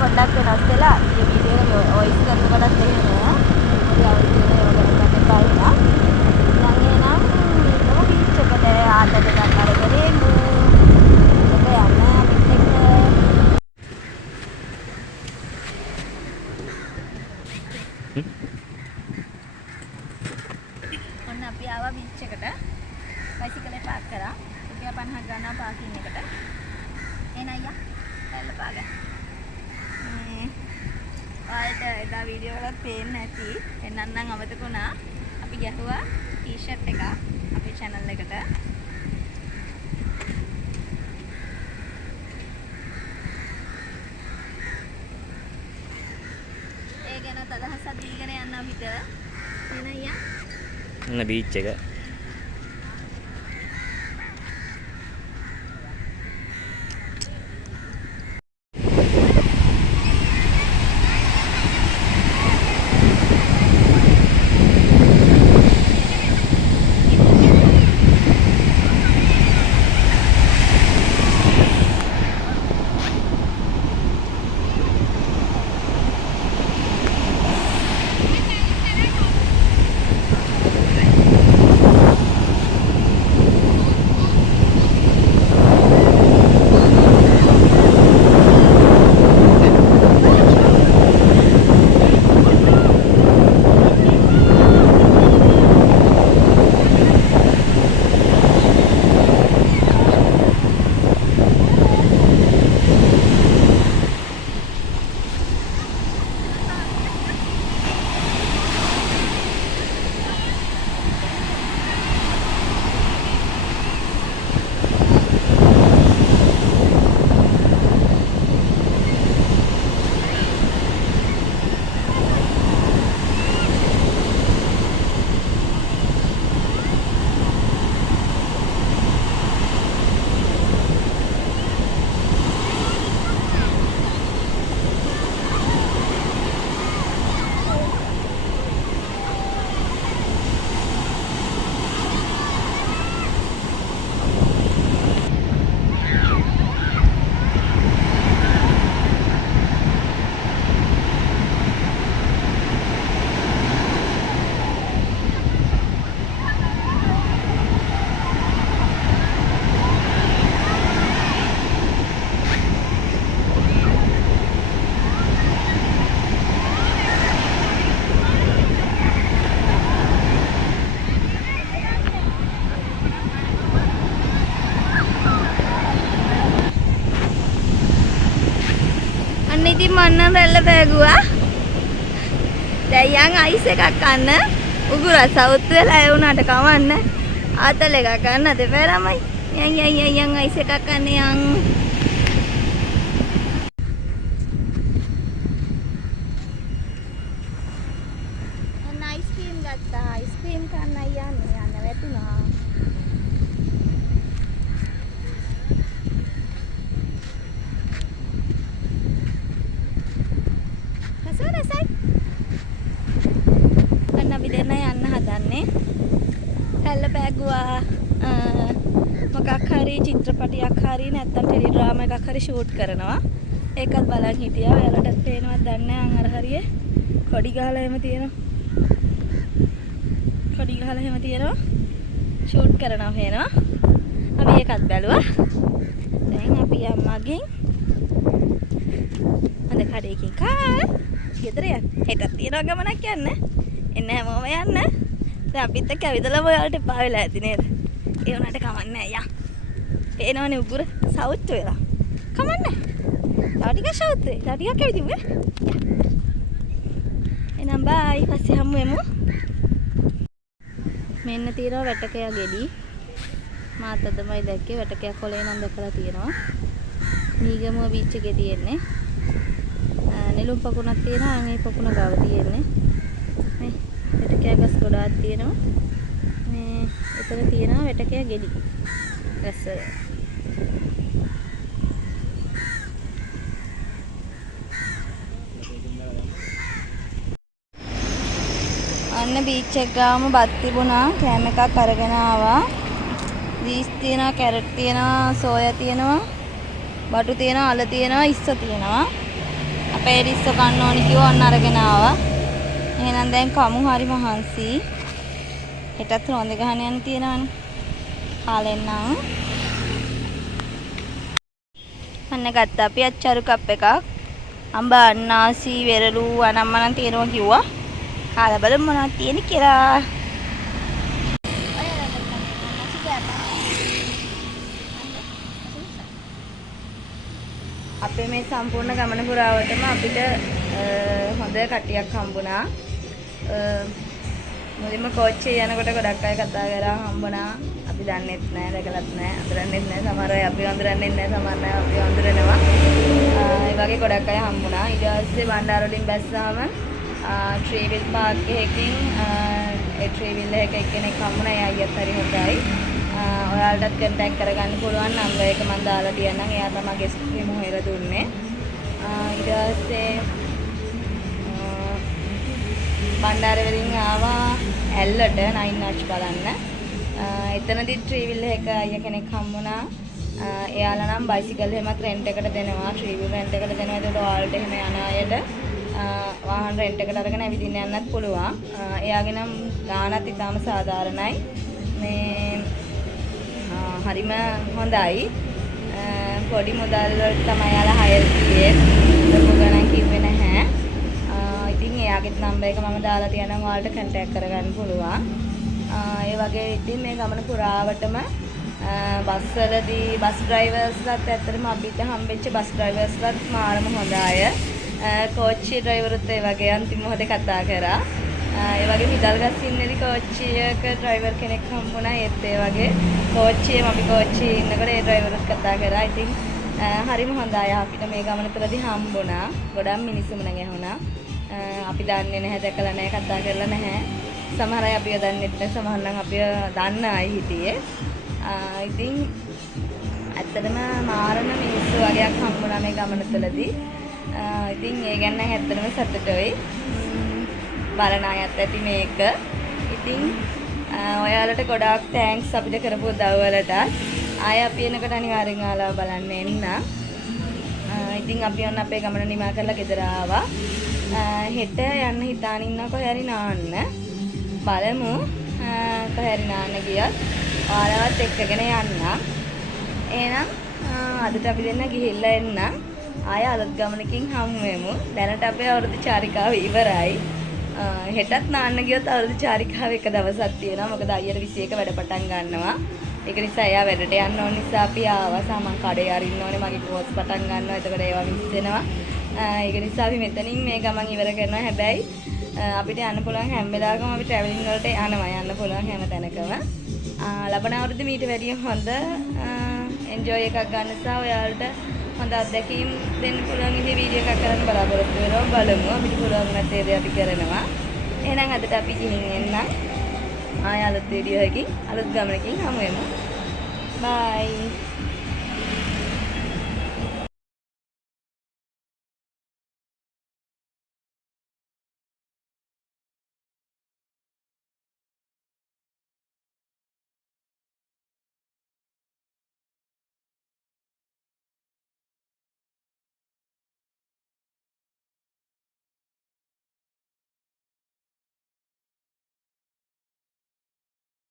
පොඩ්ඩක් වෙනස් වෙලා ඊයේ වීඩියෝ එක වොයිස් කරනකොටත් එහෙම මොකද අවුරුදු වෙන ඒවා ගන්න බලලා දැන් එහෙනම් ඉන්නම බීච් එකට ආටද ගන්න අරගෙන එමු ඔබ යන්න අපිත් එක්ක ඔන්න අපි ආවා බීච් එකට බයිසිකලේ පාක් කරා රුපියල් 50ක් ගන්නවා පාකින් එකට එන අයියා පැල්ල පාගන්න ඔයාලට එදා වීඩියෝ වලත් පේන්නේ නැති එන්නන්නම් අමතක වුණා අපි ගැහුවා ටී-ෂර්ට් එක අපේ channel එකට ඒ ගැන අදහසක් දීගෙන යන්න අපිට එන අයියා එන්න බීච් එක ඉතින් මන්නම් රැල්ල පෑගුවා. දැන් යන් අයිස් එකක් ගන්න. උගුර සවුත් වෙලා ඒ උනාට කවන්න. ආතල් එකක් ගන්න දෙපෑ ළමයි. යන් අයිස් එකක් ගන්න යන්. අන්න අයිස්ක්‍රීම් ගත්තා. අයිස්ක්‍රීම් කන්න යන්න වැටුණා. අපි දෙන්න යන්න හදන්නේ රැල්ල පෑගුවා මොකක් හරි චිත්‍රපටයක් හරි නැත්නම් ටෙලි ඩ්‍රාමා එකක් හරි ෂූට් කරනවා ඒකත් බලන් හිටියා ඔයාලටත් පේනවද දන්නේ නැහැ අර හරියේ කොඩි ගහලා එහෙම තියෙනවා ෂූට් කරනවා පේනවා අපි ඒකත් බැලුවා දැන් අපි අම්මගෙන් අද කඩේකින් ගෙදර යන්න හෙටත් තියනවා ගමනක් යන්න එන්න හැමෝම යන්න. දැන් අපිත් එක්ක ඇවිදලා ඔයාලට එපා වෙලා ඇති නේද? ඒ උනාට කමන්නේ නැහැ යා. පේනවනේ උගුර සවුත් වෙලා. කමන්නේ. තව ටිකක් සවුත් වෙයි. තව ටිකක් ඇවිදිමු. එහෙනම් බයි. පස්සේ හමු වෙමු. මෙන්න තියෙනවා වැටකයක් ගෙඩි. මාත් අදමයි දැක්කේ වැටකයක් කොලේ නම් දැකලා තියෙනවා. මීගමුව බීච් එකේ තියෙන්නේ. නෙළුම් පකුණක් තියෙනවා. අනේ පකුණ ගාව තියෙන්නේ. මේ වැටකයක් ගස් ගොඩාක් තියෙනවා. මේ එතන තියෙනවා වැටකයක් ගෙඩි. ගස් වල. අන්න බීච් එක ගාම බත් තිබුණා. කෑම එකක් අරගෙන ආවා. රීස් තියෙනවා, කැරට් තියෙනවා, සෝයා තියෙනවා, බටු තියෙනවා, අල තියෙනවා, ඉස්ස තියෙනවා. අපේ රිස්සෝ කන්න ඕනි කිව්වා ඔන්න අරගෙන ආවා. එහෙනම් දැන් කමු හරි මහන්සි. හෙටත් රොන්දේ ගහන්න යන්න තියෙනවනේ. කාලෙන්නම්. අන්න ගත්තා අපි අච්චරු කප් එකක්. අඹ අන්නාසි වෙරළු අනම්මනම් තියෙනවා කිව්වා. කාලා බලමු මොනවද තියෙන්නේ කියලා. අපේ මේ සම්පූර්ණ ගමන පුරාවටම අපිට හොඳ කට්ටියක් හම්බුණා. මුලින්ම කෝච්චියේ යනකොට ගොඩක් අය කතා කරා හම්බුණා. අපි දන්නෙත් නෑ, දැකලත් නෑ, අඳුරන්නෙත් නෑ. සමහර අය අපි අඳුරන්නෙත් නෑ, සමහර අය අපි අඳුරනවා. ඒ වගේ ගොඩක් අය හම්බුණා. ඊට පස්සේ බණ්ඩාර වලින් බැස්සාම ට්‍රීවිල් පාර්ක් එකකින් ඒ ට්‍රීවිල් එක එක්කෙනෙක් හම්බුණා. ඒ අයියත් හරි හොඳයි. ඔයාලටත් කන්ටැක්ට් කරගන්න පුළුවන් නම්බර් එක මම දාලා තියන්නම්. එයා තමයි ගෙස්ට් එකම හොයලා දුන්නේ. ඊට පස්සේ බණ්ඩාර වලින් ආවා ඇල්ලට 9 ආච් බලන්න. එතනදි ට්‍රීවිල් එක අයියා කෙනෙක් හම්බුණා. එයාලා නම් බයිසිකල් එහෙමත් රෙන්ට් එකට දෙනවා. ට්‍රීවිල් රෙන්ට් එකට දෙනවා. ඒකට ඔයාලට එහෙම යන අයට වාහන රෙන්ට් එකට අරගෙන ඇවිදින්න යන්නත් පුළුවන්. එයාගේ නම් ගානත් ඉතාම සාධාරණයි. මේ හරිම හොඳයි. පොඩි මුදල් වලට තමයි යාලා හයර් කියේ. ලොකු ගණන් කිව්වේ නැහැ. ඉතින් එයාගේ නම්බර් එක මම දාලා තියනම් ඔයාලට කන්ටැක්ට් කරගන්න පුළුවන්. ඒ වගේ ඉතින් මේ ගමන පුරාවටම බස් වලදී බස් ඩ්‍රයිවර්ස්ලාත් ඇත්තටම අපිට හම්බෙච්ච බස් ඩ්‍රයිවර්ස්ලාත් මාරම හොඳ අය. කෝච්චි ඩ්‍රයිවරුත් ඒ වගේ අන්තිම මොහොතේ කතා කරා. ඒ වගේ මිදල්ගස්සින්නේදී කෝච්චියක ඩ්‍රයිවර් කෙනෙක් හම්බුණා. ඒත් ඒ වගේ කෝච්චියේ අපි කෝච්චියේ ඉන්නකොට ඒ ඩ්‍රයිවර්ත් කතා කරා. ඉතින් හරිම හොඳ අය අපිට මේ ගමන තුළදී හම්බුණා. ගොඩක් මිනිස්සුම නැගුණා. අපි දන්නේ නැහැ, දැකලා නැහැ, කතා කරලා නැහැ. සමහර අය අපිව දන්නෙත් නැහැ, සමහර නම් අපිව දන්න අය හිටියේ. ඉතින් ඇත්තටම මාරම මිනිස්සු වගේක් හම්බුණා මේ ගමන තුළදී. ඉතින් ඒ ගැන නම් ඇත්තටම සතුටුයි. බලන අයත් ඇති මේක. ඉතින් ඔයාලට ගොඩාක් තෑන්ක්ස් අපිට කරපු උදව් වලට. ආයෙ අපි එනකොට අනිවාර්යෙන් ආලා බලන්න එන්න. ඉතින් අපි ඔන්න අපේ ගමන නිමා කරලා ගෙදර ආවා. හෙට යන්න හිතාන ඉන්නවා කොහේ හරි නාන්න. බලමු කොහේ හරි නාන්න ගියත් ඔයාලවත් එක්කගෙන යන්න. එහෙනම් අදට අපි දෙන්න ගිහිල්ලා එන්න. ආයෙ අලුත් ගමනකින් හමු වෙමු. දැනට අපේ අවුරුදු චාරිකාව ඉවරයි. හෙටත් නාන්න ගියොත් අවුරුදු චාරිකාව එක දවසක් තියෙනවා. මොකද අයියට 21 වැඩ පටන් ගන්නවා. ඒක නිසා එයා වැඩට යන්න ඕන නිසා අපි ආවා. සාමාන් කඩේ අරින්න ඕනේ. මගේ කෝස් පටන් ගන්නවා. එතකොට ඒවා මිස් වෙනවා. ඒක නිසා අපි මෙතනින් මේ ගමන් ඉවර කරනවා. හැබැයි අපිට යන්න පුළුවන් හැම වෙලාවකම අපි ට්‍රැවලින් වලට යනවා. යන්න පුළුවන් හැම තැනකම. ලබන අවුරුද්ද මීට වැඩිය හොඳ එන්ජොයි එකක් ගන්න නිසා ඔයාලට හොඳ අත්දැකීම් දෙන්න පුළුවන් විදිහේ වීඩියෝ එකක් කරන්න බලාපොරොත්තු වෙනවා. බලමු අපිට පුළුවන් නැත්තේ අපි කරනවා. එහෙනම් අදට අපි ගිහින් එන්න. ආය අලුත් වීඩියෝ එකකින් අලුත් ගමනකින් හමු වෙමු. බයි.